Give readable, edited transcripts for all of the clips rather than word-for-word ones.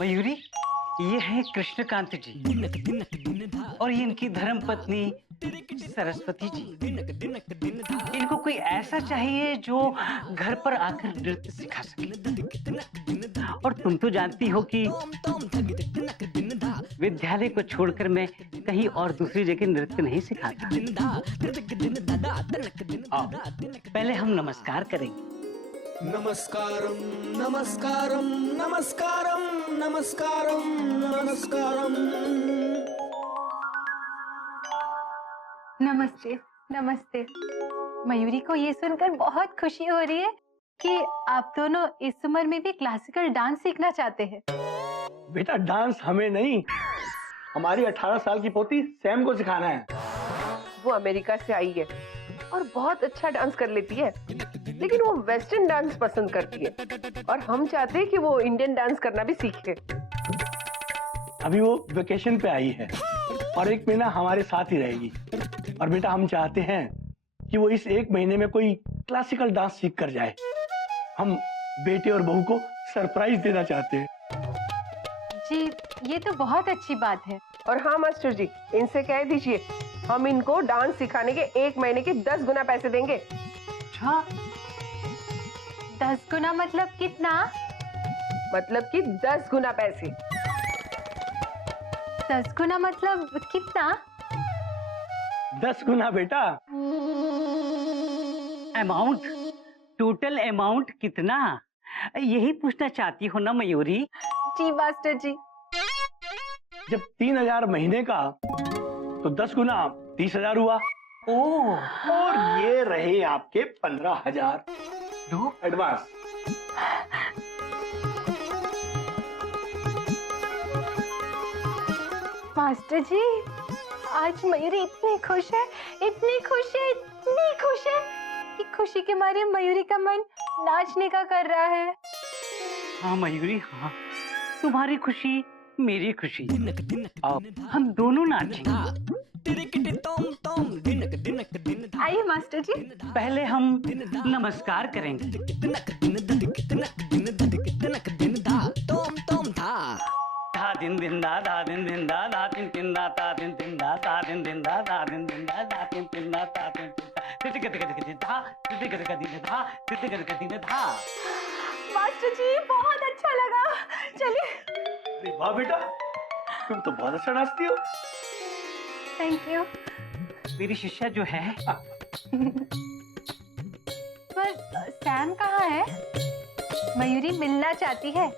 मयूरी, ये है कृष्णकांत जी और ये इनकी धर्म पत्नी सरस्वती जी। इनको कोई ऐसा चाहिए जो घर पर आकर नृत्य सिखा सके। और तुम तो जानती हो कि विद्यालय को छोड़कर मैं कहीं और दूसरी जगह नृत्य नहीं सिखाता। आओ, पहले हम नमस्कार करेंगे। नमस्कारम नमस्कारम नमस्कारम नमस्कारम नमस्कारम। नमस्ते नमस्ते। मयूरी को ये सुनकर बहुत खुशी हो रही है कि आप दोनों इस उम्र में भी क्लासिकल डांस सीखना चाहते हैं। बेटा डांस हमें नहीं, हमारी 18 साल की पोती सैम को सिखाना है। वो अमेरिका से आई है और बहुत अच्छा डांस कर लेती है, लेकिन वो वेस्टर्न डांस पसंद करती है और हम चाहते हैं कि वो इंडियन डांस करना भी सीखे। अभी वो वेकेशन पे आई है और 1 महीना हमारे साथ ही रहेगी। और बेटा हम चाहते हैं कि वो इस 1 महीने में कोई क्लासिकल डांस सीख कर जाए। हम बेटे और बहू को सरप्राइज देना चाहते हैं। जी, ये तो बहुत अच्छी बात है। और हाँ मास्टर जी, इनसे कह दीजिए हम इनको डांस सिखाने के 1 महीने के 10 गुना पैसे देंगे। अच्छा, 10 गुना मतलब कितना? मतलब कि 10 गुना पैसे। 10 गुना मतलब कितना? 10 गुना बेटा। अमाउंट, टोटल अमाउंट कितना, यही पूछना चाहती हो ना मयूरी? जी मास्टर जी। जब 3000 महीने का तो 10 गुना 30,000 हुआ। ओह, और ये रहे आपके 15,000 दो एडवांस। मास्टर जी, आज मयूरी इतनी खुश है, इतनी खुश है, इतनी खुश है कि खुशी के मारे मयूरी का मन नाचने का कर रहा है। हाँ मयूरी, हाँ, तुम्हारी खुशी मेरी खुशी। आओ हम दोनों नाचेंगे। आइए मास्टर जी। पहले हम नमस्कार करेंगे। धा दिन दिन दा धा दिन दिन दा धा दिन दिन दा धा दिन दिन दा धा दिन दिन दा धा दिन दिन दा धा दिन दिन दा धा दिन दिन दा तिति गति गति गति धा तिति गति गति ने धा तिति गति गति ने धा। मास्टर जी बहुत अच्छा लगा, चलिए। अरे वाह बेटा, तुम तो बहुत अच्छा नाचती हो। Thank you. मेरी शिष्या जो है। पर सैम कहाँ है? मयूरी मिलना चाहती है।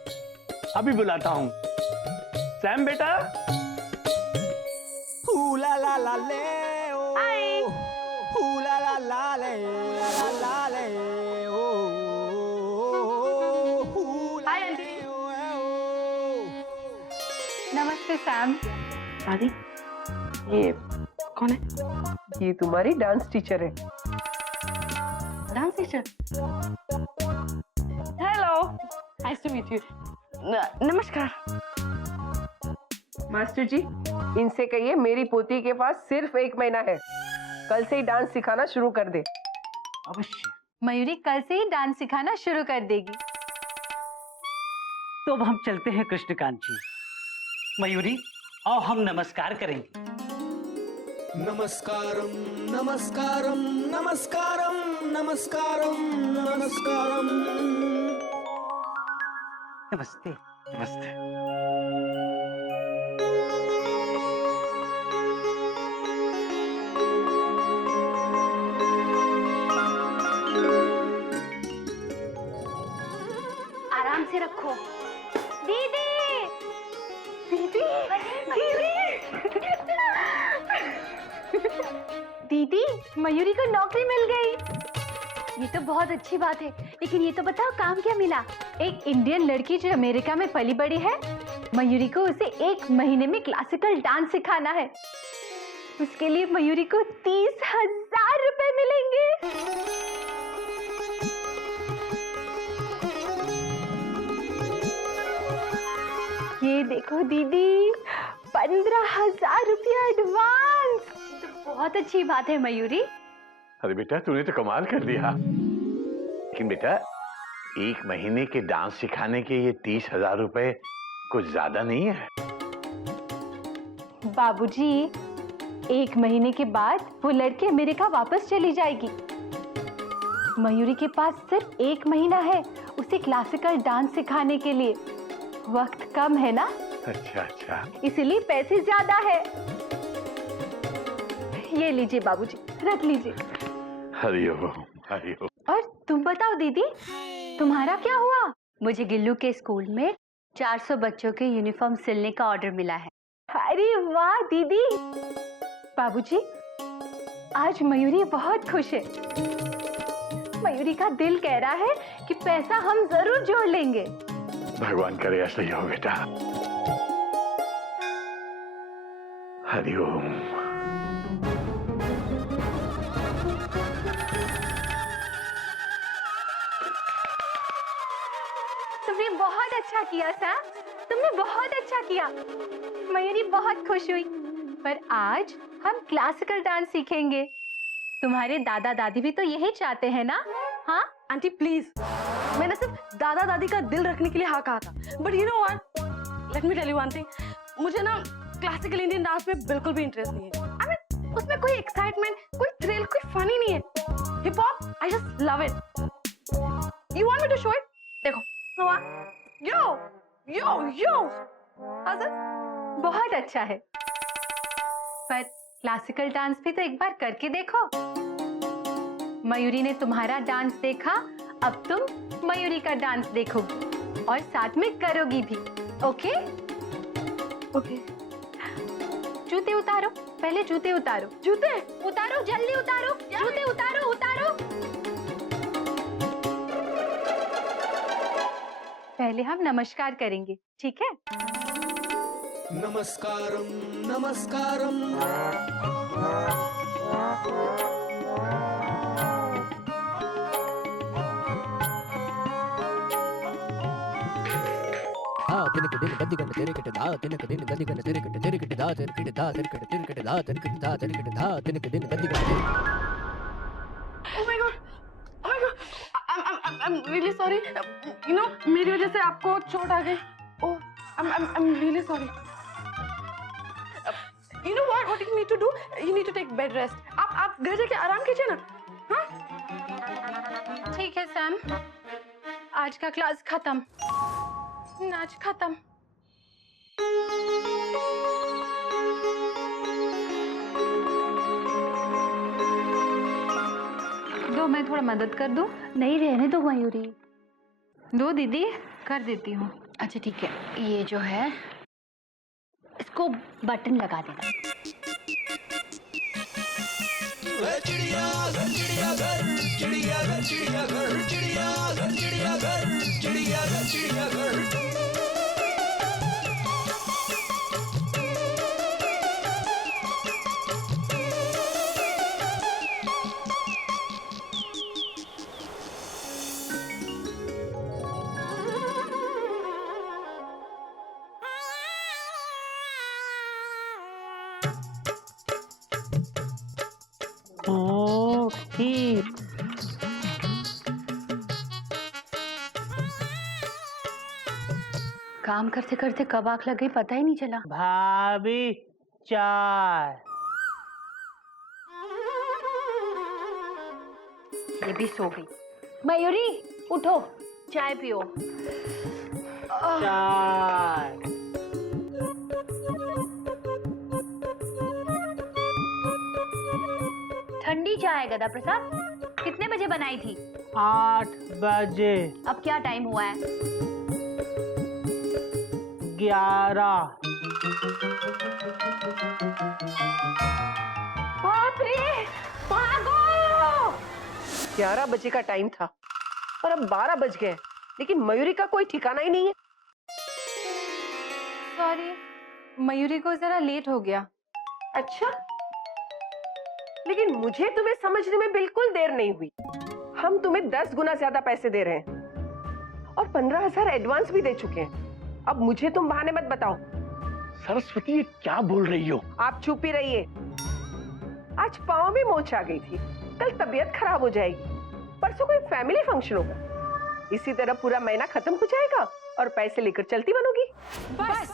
अभी बुलाता हूँ। सैम बेटा। ला ला ला ले ओ, हाय। ला ला ला ले ला ला ले ओ, हाय आंटी। नमस्ते सैम। दादी, ये कौन है? ये तुम्हारी डांस टीचर है। Dance teacher. Hello, nice to meet you. नमस्कार। मास्टर जी, इनसे कहिए मेरी पोती के पास सिर्फ 1 महीना है, कल से ही डांस सिखाना शुरू कर दे। अवश्य। मयूरी कल से ही डांस सिखाना शुरू कर देगी। तो अब हम चलते हैं कृष्णकांत जी। मयूरी, आओ हम नमस्कार करेंगे। नमस्कारम नमस्कारम नमस्कारम नमस्कारम नमस्कारम। नमस्ते। नमस्ते। आराम से रखो। दीदी, दीदी, दीदी, मयूरी को नौकरी मिल गई। ये तो बहुत अच्छी बात है, लेकिन ये तो बताओ काम क्या मिला? एक इंडियन लड़की जो अमेरिका में पली बड़ी है, मयूरी को उसे 1 महीने में क्लासिकल डांस सिखाना है। उसके लिए मयूरी को 30,000 रुपए मिलेंगे। ये देखो दीदी, 15,000 रुपया एडवांस। तो बहुत अच्छी बात है मयूरी। अरे बेटा तूने तो कमाल कर दिया। लेकिन बेटा 1 महीने के डांस सिखाने के ये 30,000 रुपए कुछ ज्यादा नहीं है? बाबूजी, 1 महीने के बाद वो लड़की अमेरिका वापस चली जाएगी। मयूरी के पास सिर्फ 1 महीना है उसे क्लासिकल डांस सिखाने के लिए। वक्त कम है ना, अच्छा अच्छा। इसलिए पैसे ज्यादा है। ये लीजिए बाबूजी, रख लीजिए। हरिओम हरिओम। और तुम बताओ दीदी, तुम्हारा क्या हुआ? मुझे गिल्लू के स्कूल में 400 बच्चों के यूनिफॉर्म सिलने का ऑर्डर मिला है। अरे वाह दीदी। बाबूजी, आज मयूरी बहुत खुश है। मयूरी का दिल कह रहा है कि पैसा हम जरूर जोड़ लेंगे। भगवान करे ऐसा ही हो बेटा। हरिओम। तुमने बहुत अच्छा किया सैम, तुमने बहुत अच्छा किया। मयूरी बहुत खुश हुई। पर आज हम क्लासिकल डांस सीखेंगे। तुम्हारे दादा दादी भी तो यही चाहते हैं ना? हाँ आंटी प्लीज, मैंने सिर्फ दादा दादी का दिल रखने के लिए हाँ कहा था। But you know what, let me tell you one thing, मुझे ना क्लासिकल इंडियन डांस में बिल्कुल भी इंटरेस्ट नहीं है। आई मीन उसमें कोई एक्साइटमेंट, कोई थ्रिल, कोई फन ही नहीं है। Hip hop, I just love it. You want me to show it? देखो यो यो यो, बहुत अच्छा है, पर क्लासिकल डांस भी तो एक बार करके देखो। मयूरी ने तुम्हारा डांस देखा, अब तुम मयूरी का डांस देखोगी और साथ में करोगी भी। Okay okay. जूते उतारो, पहले जूते उतारो। जूते उतारो, जल्दी उतारो, जूते उतारो उतारो। पहले हम नमस्कार करेंगे, ठीक है? नमस्कारम नमस्कारम। तिनक दिन गद्दी गन तेरे कट धा तिनक दिन गद्दी गन तेरे कट धा तेरे कट धा तेरे कट तेरे कट धा तेरे कट धा तेरे कट धा तिनक दिन गद्दी गन तेरे। Oh my God! Oh my God! I'm really sorry. You know, मेरी वजह से आपको चोट आ गई। Oh, I'm really sorry. You know what you need to do? You need to take bed rest. आप घर जाके आराम कीजिए ना, हाँ? ठीक है सैम, आज का क्लास खत्म, नाच खत्म। दो, मैं थोड़ा मदद कर दूं? नहीं, रहने दो मयूरी। दो दीदी, कर देती हूँ। अच्छा ठीक है, ये जो है इसको बटन लगा देना। चिड़ियाघर चिड़ियाघर चिड़ियाघर चिड़ियाघर चिड़ियाघर चिड़ियाघर चिड़ियाघर चिड़ियाघर। काम करते करते कब आंख लग गई पता ही नहीं चला। भाभी चाय। ये भी सो गई। मयूरी उठो, चाय पियो। चाय। ठंडी चाय गदा प्रसाद, कितने बजे बनाई थी? 8 बजे। अब क्या टाइम हुआ है? 11। बाप रे, भागो! 11 बजे का टाइम था और अब 12 बज गए, लेकिन मयूरी का कोई ठिकाना ही नहीं है। सॉरी, मयूरी को जरा लेट हो गया। अच्छा, लेकिन मुझे तुम्हें समझने में बिल्कुल देर नहीं हुई। हम तुम्हें 10 गुना ज्यादा पैसे दे रहे हैं और 15,000 एडवांस भी दे चुके हैं। अब मुझे तुम बहाने मत बताओ। सरस्वती, ये क्या बोल रही हो? आप चुप ही रहिए। आज पाँव में मोच आ गई थी, कल तबीयत खराब हो जाएगी, परसों कोई फैमिली फंक्शन होगा। इसी तरह पूरा महीना खत्म हो जाएगा और पैसे लेकर चलती बनोगी। बस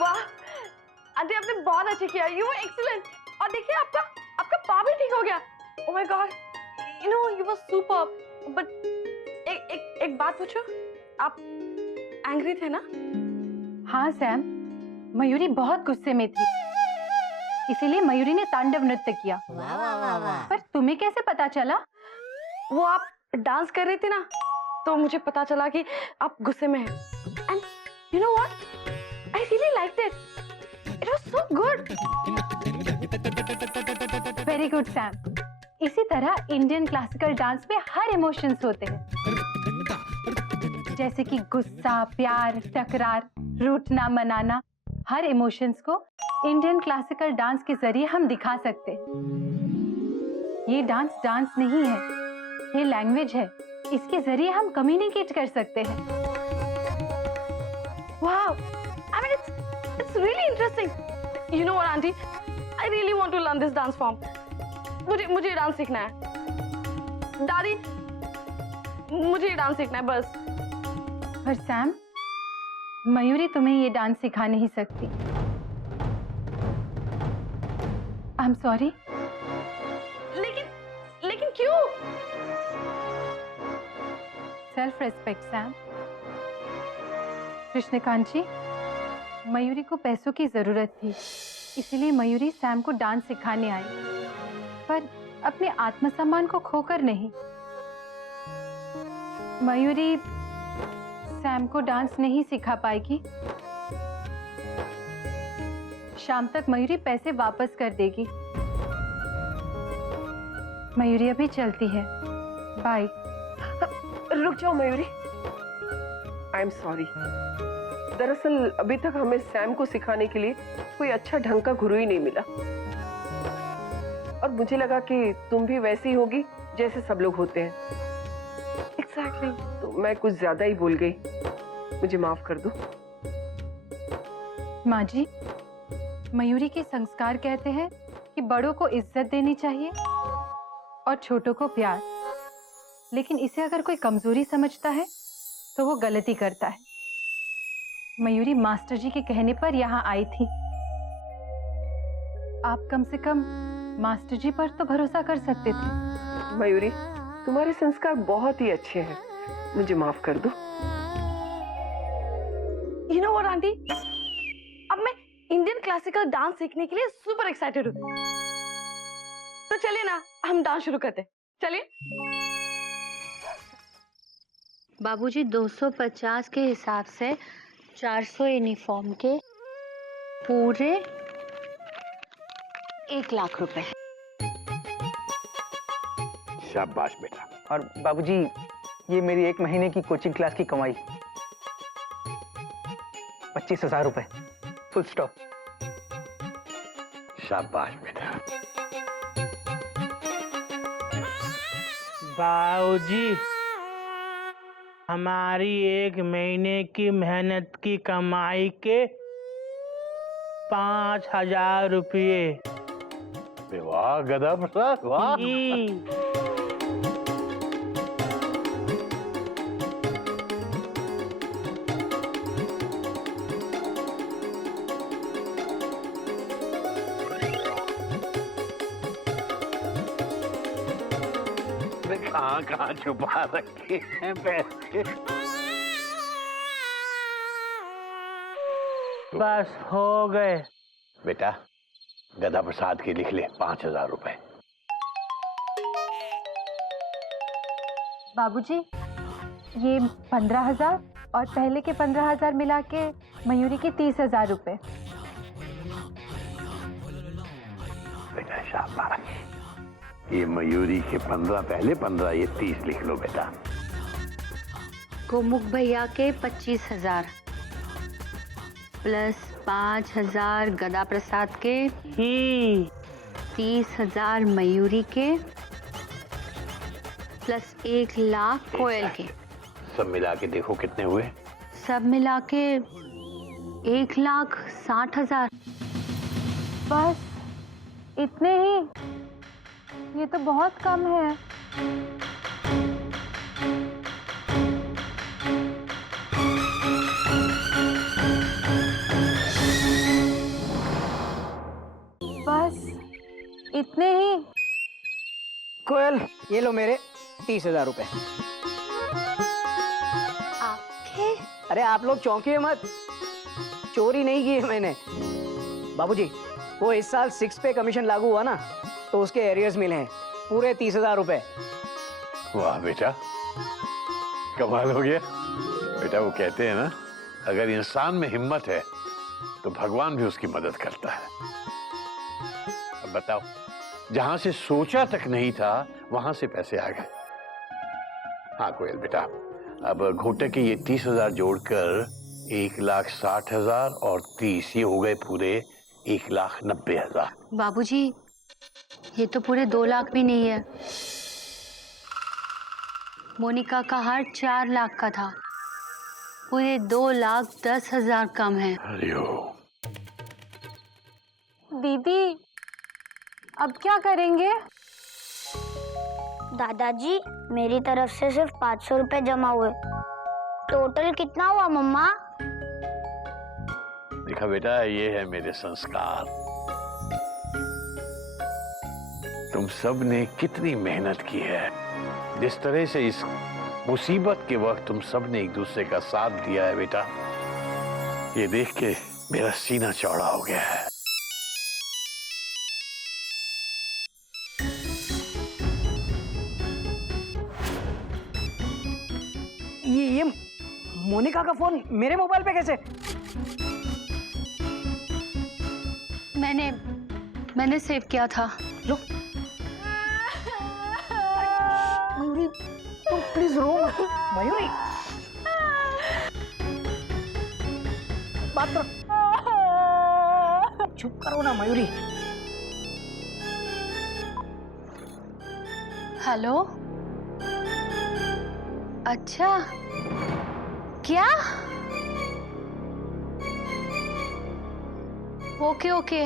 वाह आंटी, आपने बहुत अच्छा किया, यू वर एक्सीलेंट। और देखिए आपका आपका पाव भी ठीक हो गया। Oh my God, you know you were superb. But एक बात पूछो, आप एंग्री थे ना? हाँ सैम, मयूरी बहुत गुस्से में थी, इसीलिए मयूरी ने तांडव नृत्य किया। वाह वाह वाह वाह। पर तुम्हें कैसे पता चला? वो आप डांस कर रही थी ना, तो मुझे पता चला कि आप गुस्से में हैं। And you know what, I really liked it, it was so good. Very good Sam. इसी तरह इंडियन क्लासिकल डांस में हर इमोशंस होते हैं, जैसे कि गुस्सा, प्यार, तकरार, रूठना, मनाना। हर इमोशंस को इंडियन क्लासिकल डांस के जरिए हम दिखा सकते हैं। ये डांस नहीं है, ये लैंग्वेज है। इसके जरिए हम कम्युनिकेट कर सकते हैं। Wow, I mean it's really interesting. You know what aunty, I really want to learn this dance form. मुझे डांस सीखना है। दादी, मुझे डांस सीखना है बस। पर सैम, मयूरी तुम्हें ये डांस सिखा नहीं सकती। I am sorry. लेकिन क्यों? Self respect same. Krishnakant ji, Mayuri को पैसों की जरूरत थी, इसीलिए मयूरी सैम को डांस सिखाने आई, पर अपने आत्मसम्मान को खोकर नहीं। मयूरी सैम को डांस नहीं सिखा पाएगी। शाम तक मयूरी पैसे वापस कर देगी। मयूरी अभी चलती है, बाय। रुक जाओ मयूरी, आई एम सॉरी। दरअसल अभी तक हमें सैम को सिखाने के लिए कोई अच्छा ढंग का गुरु ही नहीं मिला, और मुझे लगा कि तुम भी वैसी होगी जैसे सब लोग होते हैं। एग्जैक्टली, तो मैं कुछ ज्यादा ही बोल गई, मुझे माफ कर दो। माँ जी, मयूरी के संस्कार कहते हैं कि बड़ों को इज्जत देनी चाहिए और छोटों को प्यार, लेकिन इसे अगर कोई कमजोरी समझता है तो वो गलती करता है। मयूरी मास्टर जी के कहने पर यहाँ आई थी। आप कम से कम मास्टर जी पर तो भरोसा कर सकते थे। मयूरी, तुम्हारे संस्कार बहुत ही अच्छे हैं, मुझे माफ कर दो। यू नो व्हाट आंटी, अब मैं इंडियन क्लासिकल डांस सीखने के लिए सुपर एक्साइटेड हूँ। तो चलिए ना, हम डांस शुरू करते हैं। चलिए। बाबूजी, 250 के हिसाब से 400 यूनिफॉर्म के पूरे 1 लाख रुपए। शाबाश बेटा। और बाबूजी, ये मेरी 1 महीने की कोचिंग क्लास की कमाई 25,000 रुपए, फुल स्टॉप। शाबाश बेटा। बाबूजी, हमारी 1 महीने की मेहनत की कमाई के 5,000 रुपये। वाह गधा प्रसाद, वाह। कहाँ छुपा रखे हैं पैसे? बस हो गए। बेटा, गधा प्रसाद की लिख ले 5,000 रुपए। बाबूजी, ये 15,000 और पहले के 15,000 मिला के मयूरी के 30,000 रुपए। बेटा शाबाश। ये मयूरी के 15 पहले, 15 ये 30 लिख लो बेटा। गोमुख भैया के 25,000 प्लस 5,000 गदा प्रसाद के, 30,000 मयूरी के, प्लस 1 लाख कोयल के। सब मिला के देखो कितने हुए। सब मिला के 1,60,000। बस इतने ही? ये तो बहुत कम है। ये लो मेरे 30,000 रुपए। आपके? अरे आप लोग चौंकिए मत, चोरी नहीं की है मैंने। बाबूजी, वो इस साल 6 पे कमीशन लागू हुआ ना, तो उसके एरियर्स मिले हैं पूरे 30,000 रुपए। वाह बेटा, कमाल हो गया। बेटा वो कहते हैं ना, अगर इंसान में हिम्मत है तो भगवान भी उसकी मदद करता है। अब बताओ, जहां से सोचा तक नहीं था वहां से पैसे आ गए। हाँ कोयल बेटा, अब घोटे के ये 30,000 जोड़कर 1,60,000 और 30 ये हो गए पूरे 1,90,000। बाबूजी, ये तो पूरे 2 लाख भी नहीं है। मोनिका का हार 4 लाख का था, पूरे 2,10,000 कम है। हरिओम। दीदी, अब क्या करेंगे? दादाजी, मेरी तरफ से सिर्फ 500 रुपए जमा हुए। टोटल कितना हुआ मम्मा? देखा बेटा, ये है मेरे संस्कार। तुम सब ने कितनी मेहनत की है, जिस तरह से इस मुसीबत के वक्त तुम सब ने एक दूसरे का साथ दिया है बेटा, ये देख के मेरा सीना चौड़ा हो गया है। ये मोनिका का फोन मेरे मोबाइल पे कैसे? मैंने सेव किया था। लो मयूरी, तुम प्लीज रो मत। मयूरी, बात करो, चुप करो ना मयूरी। हेलो, अच्छा, क्या? Okay,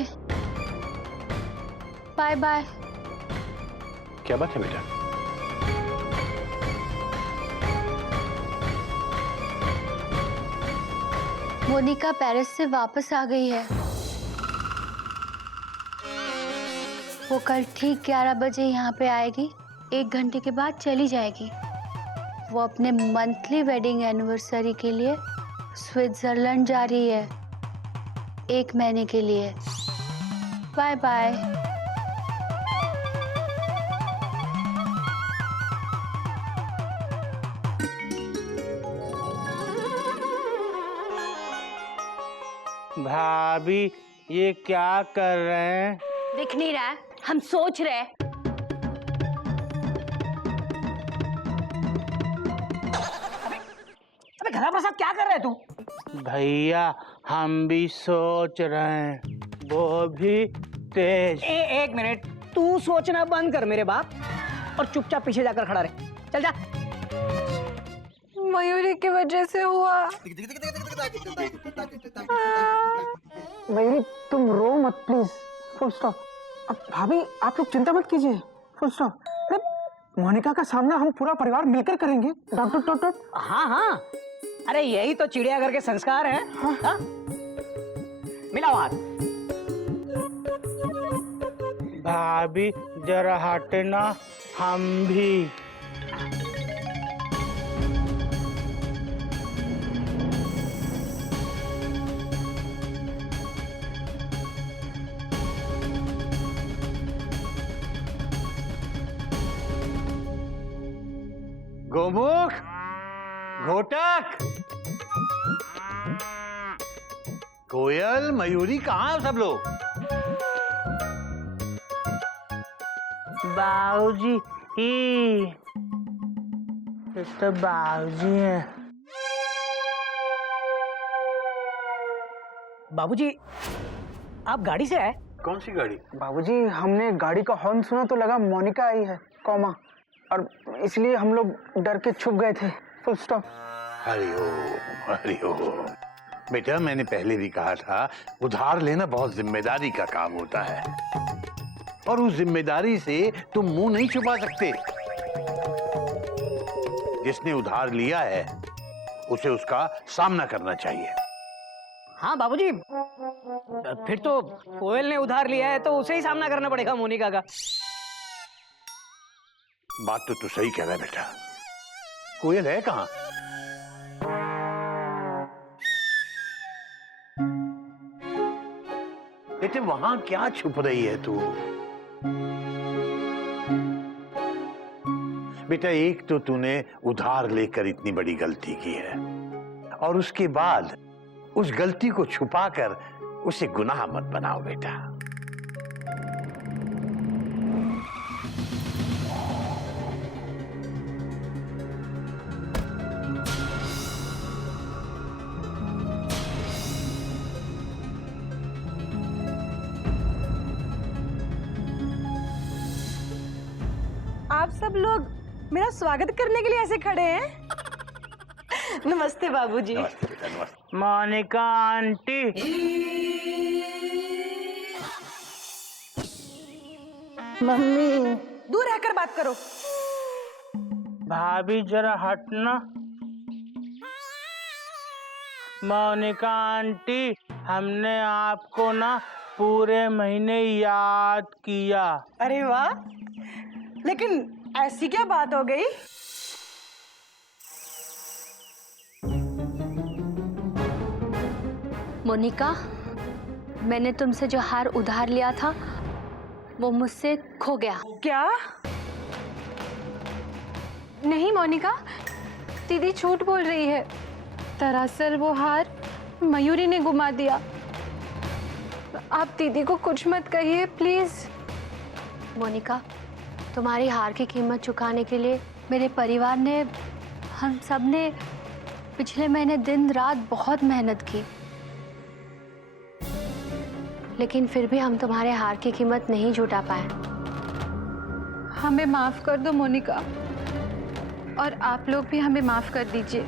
bye bye. क्या बात है बेटा? मोनिका पेरिस से वापस आ गई है। वो कल ठीक 11 बजे यहाँ पे आएगी, 1 घंटे के बाद चली जाएगी। वो अपने मंथली वेडिंग एनिवर्सरी के लिए स्विट्जरलैंड जा रही है, 1 महीने के लिए। Bye bye. भाभी, ये क्या कर रहे हैं? दिख नहीं रहा है, हम सोच रहे हैं। अबे गधा प्रसाद, क्या कर रहे तू? भैया, हम भी सोच रहे हैं, वो भी तेज। एक मिनट, तू सोचना बंद कर मेरे बाप, और चुपचाप पीछे जाकर खड़ा रहे। चल जा। मयूरी की वजह से हुआ। मयूरी, तुम रो मत प्लीज, फुल स्टॉप। अब भाभी, आप लोग चिंता मत कीजिए, फुल स्टॉप। मोनिका का सामना हम पूरा परिवार मिलकर करेंगे। डॉक्टर। हाँ, अरे यही तो चिड़ियाघर के संस्कार हैं। हाँ? मिलाओ हाथ। भाभी जरा हटना, हम भी। गोमुख, घोटक, कोयल, मयूरी, कहाँ सब लोग? बाबूजी, ये तो बाबूजी हैं। बाबूजी, आप गाड़ी से आए? कौन सी गाड़ी? बाबूजी, हमने गाड़ी का हॉर्न सुना तो लगा मोनिका आई है, कॉमा, और इसलिए हम लोग डर के छुप गए थे। Full stop. हरिओम। बेटा, मैंने पहले भी कहा था, उधार लेना बहुत जिम्मेदारी का काम होता है, और उस जिम्मेदारी से तुम मुंह नहीं छुपा सकते। जिसने उधार लिया है उसे उसका सामना करना चाहिए। हाँ बाबूजी, फिर तो कोयल ने उधार लिया है तो उसे ही सामना करना पड़ेगा मोनिका का। बात तो तू सही कह रहा है बेटा। कोयल है कहाँ? बेटे वहां क्या छुप रही है तू? बेटा एक तो तूने उधार लेकर इतनी बड़ी गलती की है और उसके बाद उस गलती को छुपाकर उसे गुनाह मत बनाओ बेटा। आप सब लोग मेरा स्वागत करने के लिए ऐसे खड़े हैं? नमस्ते बाबूजी। नमस्ते बेटा, नमस्ते। मोनिका आंटी, मम्मी दूर रहकर बात करो। भाभी जरा हटना। मोनिका आंटी, हमने आपको ना पूरे महीने याद किया। अरे वाह, लेकिन ऐसी क्या बात हो गई? मोनिका, मैंने तुमसे जो हार उधार लिया था वो मुझसे खो गया। क्या? नहीं मोनिका, दीदी झूठ बोल रही है। दरअसल वो हार मयूरी ने गुमा दिया। आप दीदी को कुछ मत कहिए प्लीज। मोनिका, तुम्हारी हार की कीमत चुकाने के लिए मेरे परिवार ने, हम सब ने पिछले महीने दिन रात बहुत मेहनत की, लेकिन फिर भी हम तुम्हारे हार की कीमत नहीं जुटा पाए। हमें माफ कर दो मोनिका, और आप लोग भी हमें माफ कर दीजिए।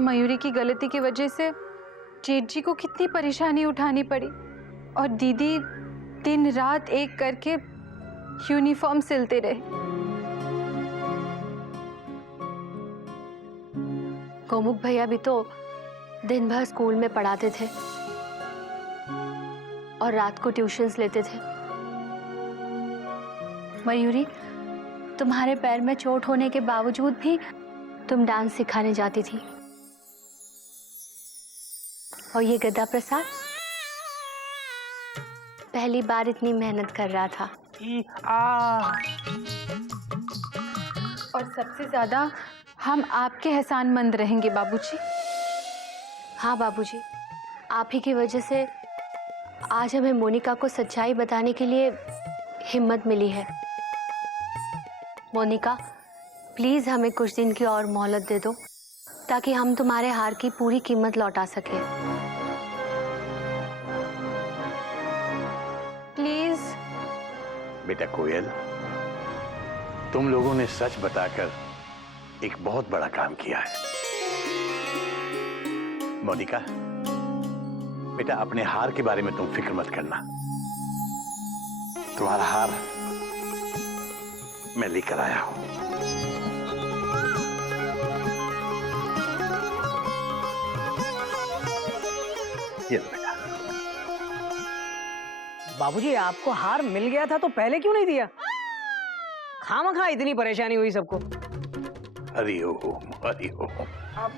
मयूरी की गलती की वजह से जेठ जी को कितनी परेशानी उठानी पड़ी, और दीदी दिन रात एक करके यूनिफॉर्म सिलते रहे। गोमुख भैया भी तो दिन भर स्कूल में पढ़ाते थे और रात को ट्यूशन्स लेते थे। मयूरी, तुम्हारे पैर में चोट होने के बावजूद भी तुम डांस सिखाने जाती थी। और ये गदा प्रसाद पहली बार इतनी मेहनत कर रहा था। और सबसे ज्यादा हम आपके एहसानमंद रहेंगे बाबूजी। हाँ बाबूजी, आप ही की वजह से आज हमें मोनिका को सच्चाई बताने के लिए हिम्मत मिली है। मोनिका, प्लीज हमें कुछ दिन की और मोहलत दे दो ताकि हम तुम्हारे हार की पूरी कीमत लौटा सकें। प्लीज। बेटा कोयल, तुम लोगों ने सच बताकर एक बहुत बड़ा काम किया है। मोनिका, बेटा अपने हार के बारे में तुम फिक्र मत करना। तुम्हारा हार मैं लेकर आया हूं। ये लो बेटा। बाबूजी, आपको हार मिल गया था तो पहले क्यों नहीं दिया? खामखा इतनी परेशानी हुई सबको। हरि ओम, हरि ओम। आप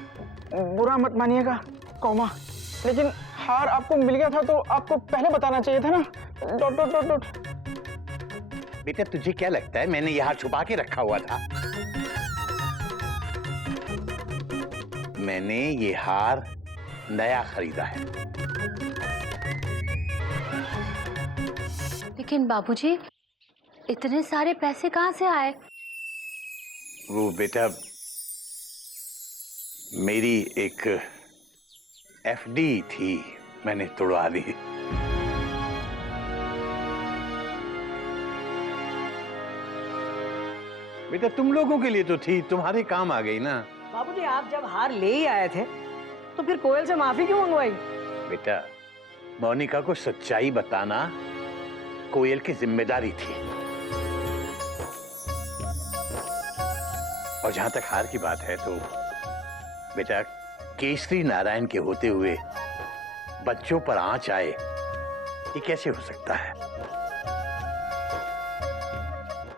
बुरा मत मानिएगा कौमा, लेकिन हार आपको मिल गया था तो आपको पहले बताना चाहिए था ना। Dot dot dot dot. बेटा तुझे क्या लगता है मैंने ये हार छुपा के रखा हुआ था? मैंने ये हार नया खरीदा है। लेकिन बाबूजी, इतने सारे पैसे कहाँ से आए? वो बेटा मेरी एक एफडी थी, मैंने तोड़वा दी। बेटा तुम लोगों के लिए तो थी, तुम्हारे काम आ गई ना। बाबूजी, आप जब हार ले ही आए थे तो फिर कोयल से माफी क्यों मंगवाई? बेटा मोनिका को सच्चाई बताना कोयल की जिम्मेदारी थी। और जहां तक हार की बात है तो बेटा केसरी नारायण के होते हुए बच्चों पर आंच आए, ये कैसे हो सकता है?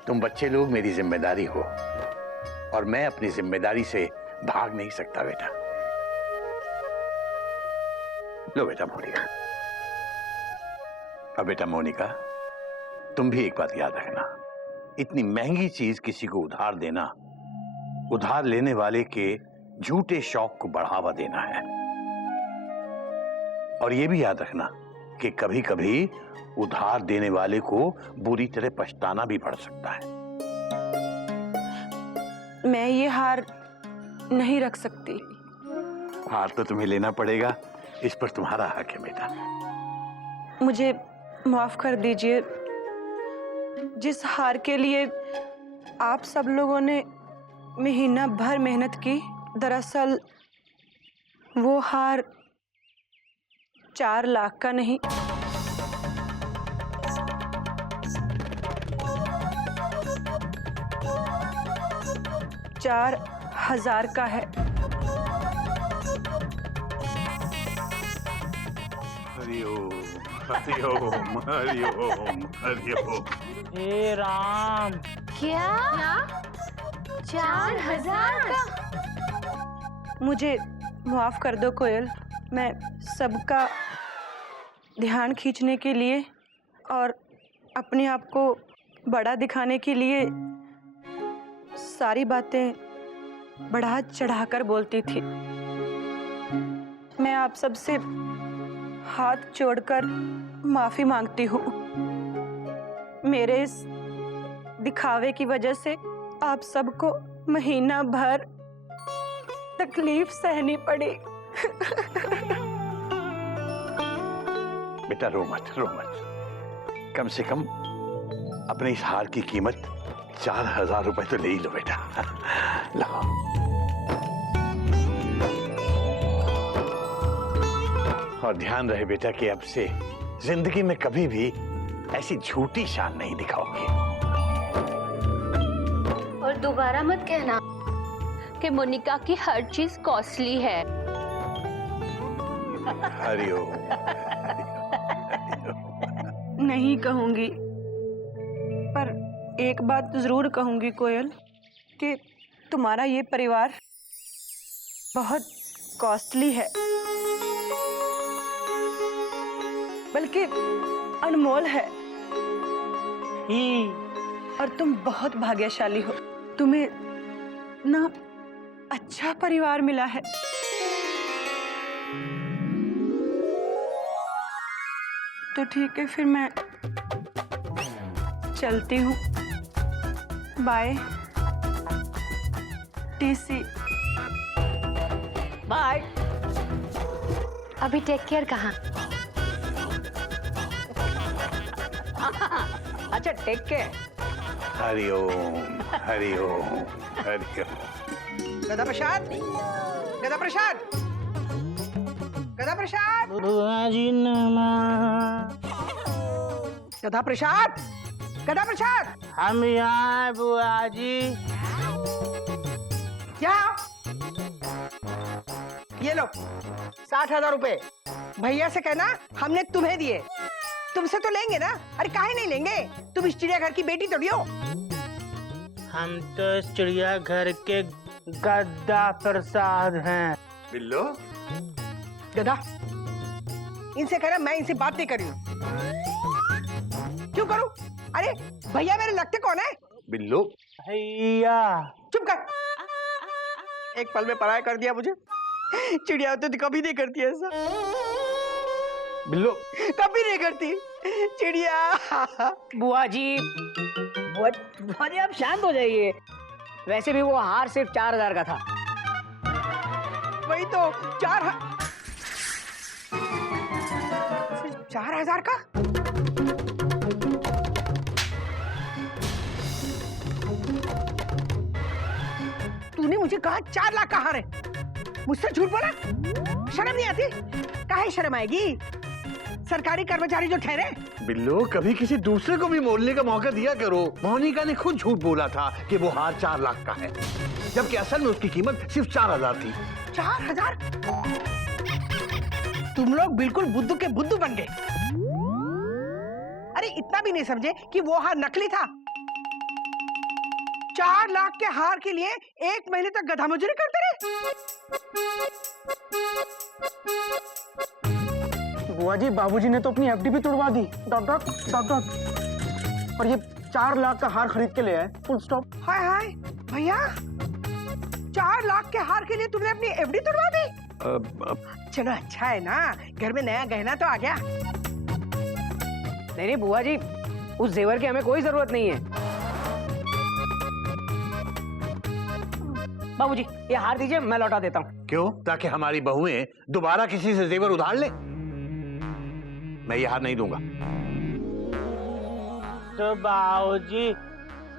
तुम बच्चे लोग मेरी जिम्मेदारी हो और मैं अपनी जिम्मेदारी से भाग नहीं सकता बेटा। लो बेटा मोनिका। अब बेटा मोनिका, तुम भी एक बात याद रखना, इतनी महंगी चीज किसी को उधार देना उधार लेने वाले के झूठे शौक को बढ़ावा देना है। और यह भी याद रखना कि कभी कभी उधार देने वाले को बुरी तरह पछताना भी पड़ सकता है। मैं ये हार नहीं रख सकती। हार तो तुम्हें लेना पड़ेगा, इस पर तुम्हारा हक है बेटा। मुझे माफ कर दीजिए। जिस हार के लिए आप सब लोगों ने महीना भर मेहनत की, दरअसल वो हार 4 लाख का नहीं, 4,000 का है। हरिओम हरिओम हरिओम हरिओम। हे राम, क्या 4,000 का? मुझे माफ कर दो कोयल। मैं सबका ध्यान खींचने के लिए और अपने आप को बड़ा दिखाने के लिए सारी बातें बढ़ा चढ़ाकर बोलती थी। मैं आप सबसे हाथ जोड़कर माफी मांगती हूँ। मेरे इस दिखावे की वजह से आप सबको महीना भर तकलीफ सहनी पड़ी। बेटा रो मत, रो मत। कम से कम अपने इस हार की कीमत 4,000 रुपए तो ले ही लो बेटा। लो। और ध्यान रहे बेटा कि अब से जिंदगी में कभी भी ऐसी झूठी शान नहीं दिखाओगे। और दोबारा मत कहना कि मोनिका की हर चीज कॉस्टली है। हरिओम। नहीं कहूंगी, पर एक बात जरूर कहूंगी कोयल, कि तुम्हारा ये परिवार बहुत कॉस्टली है, बल्कि अनमोल है। और तुम बहुत भाग्यशाली हो। तुम्हें ना अच्छा परिवार मिला है। तो ठीक है, फिर मैं चलती हूँ। बाय। टीसी। बाय। अभी टेक केयर कहाँ? अच्छा टेक केयर। हरिओम हरिओम हरिओम। गदा प्रसाद, गदा प्रसाद, गदा प्रसाद, बुआ जी नमः। गदा प्रसाद, गदा प्रसाद। हम यहाँ बुआ जी। क्या? ये लो 60,000 रुपए। भैया से कहना हमने तुम्हें दिए। तुमसे तो लेंगे ना? अरे काहे नहीं लेंगे? तुम इस चिड़ियाघर की बेटी थोड़ी हो। हम तो इस चिड़ियाघर के गद्दा प्रसाद हैं। बिल्लो। गधा, इनसे कहना मैं इनसे बात नहीं करी। क्यों करूं? अरे भैया मेरे लगते कौन है? बिल्लो। भैया। चुप कर। एक पल में पराया कर दिया मुझे। चिड़िया तो कभी नहीं करती ऐसा। बिल्लो। कभी नहीं करती चिड़िया। बुआ जी, बुआ जी आप शांत हो जाइए। वैसे भी वो हार सिर्फ 4,000 का था। वही तो 4,000 का। तूने मुझे कहा 4 लाख का हार है। मुझसे झूठ बोला? शर्म नहीं आती? काहे शर्म आएगी? सरकारी कर्मचारी जो ठहरे। बिल्लो, कभी किसी दूसरे को भी मोलने का मौका दिया करो। मोनिका ने खुद झूठ बोला था कि वो हार 4 लाख का है, जबकि असल में उसकी कीमत सिर्फ 4,000 थी। 4,000? तुम लोग बिल्कुल बुद्धू के बुद्धू बन गए। अरे इतना भी नहीं समझे कि वो हार नकली था। 4 लाख के हार के लिए 1 महीने तक गधा मजूरी करते रहे। बुआ जी, बाबूजी ने तो अपनी एफडी भी तोड़वा दी। Dot dot dot dot. और ये 4 लाख का हार खरीद के ले आए। Full stop. हाय हाय भैया, 4 लाख के हार के लिए तुमने अपनी एफडी तोड़वा दी? चलो अच्छा है ना, घर में नया गहना तो आ गया। नहीं बुआ जी, उस जेवर की हमें कोई जरूरत नहीं है। बाबूजी, ये हार दीजिए, मैं लौटा देता हूँ। क्यों? ताकि हमारी बहुएं दोबारा किसी से जेवर उधार ले? मैं ये हार नहीं दूंगा। तो बाबूजी,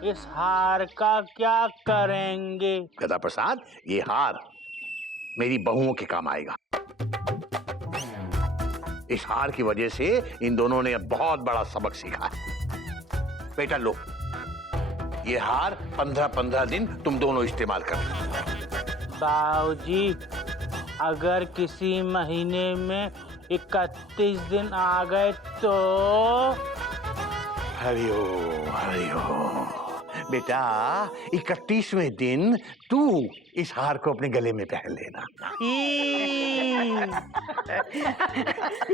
इस हार का क्या करेंगे? गदा प्रसाद, ये हार मेरी बहुओं के काम आएगा। इस हार की वजह से इन दोनों ने बहुत बड़ा सबक सीखा है। बेटा लो, ये हार 15-15 दिन तुम दोनों इस्तेमाल करना। बाबूजी, अगर किसी महीने में 31 दिन आ गए तो? हरिओम हरिओम। बेटा, 31वें दिन तू इस हार को अपने गले में पहन लेना।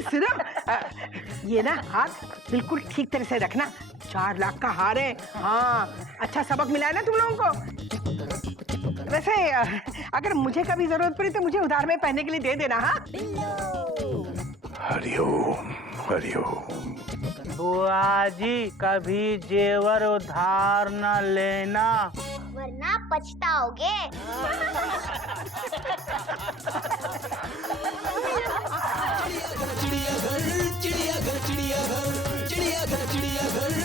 सुनो, ये ना हार बिल्कुल ठीक तरह से रखना। 4 लाख का हार है। हाँ, अच्छा सबक मिला है ना तुम लोगों को। वैसे अगर मुझे कभी जरूरत पड़ी तो मुझे उधार में पहनने के लिए दे देना। हाँ, हरिओम हरिओम। बुआ जी, कभी जेवर उधार न लेना, वरना पछताओगे। चिड़ियाघर चिड़ियाघर चिड़ियाघर चिड़ियाघर चिड़ियाघर